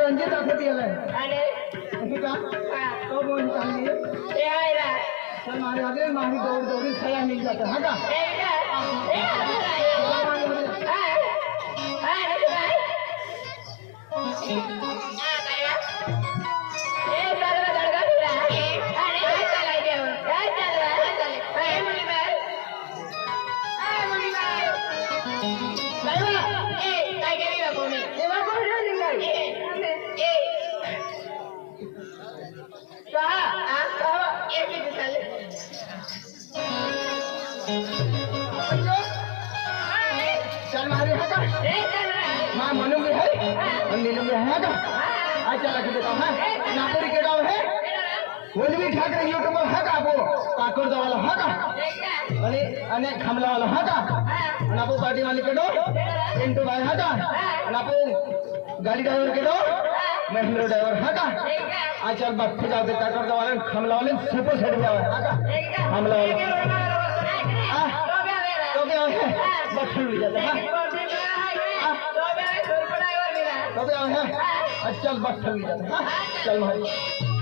रंजित आखत गेलाय तो बोल चांगली तर माझ्या माही दौडी सया निघ जात हा का मालूम भी है नीलम भी है का अच्छा लग देता है नागरी के गाँव है वो भी ठाकरे यूट्यूबर है का वो काकोर वाला है का अरे अनेक हमला वाला है का नापो पार्टी वाले के दो इंटू भाई है का नापो गाड़ी ड्राइवर के दो महिंद्रा ड्राइवर है का अच्छा बात फिर जाते काकोर वाले हमला वाले सुपर सेट जाओ है का हमला वाले तो क्या है बस शुरू जाता है तो क्या है अच्छा बस चल भाई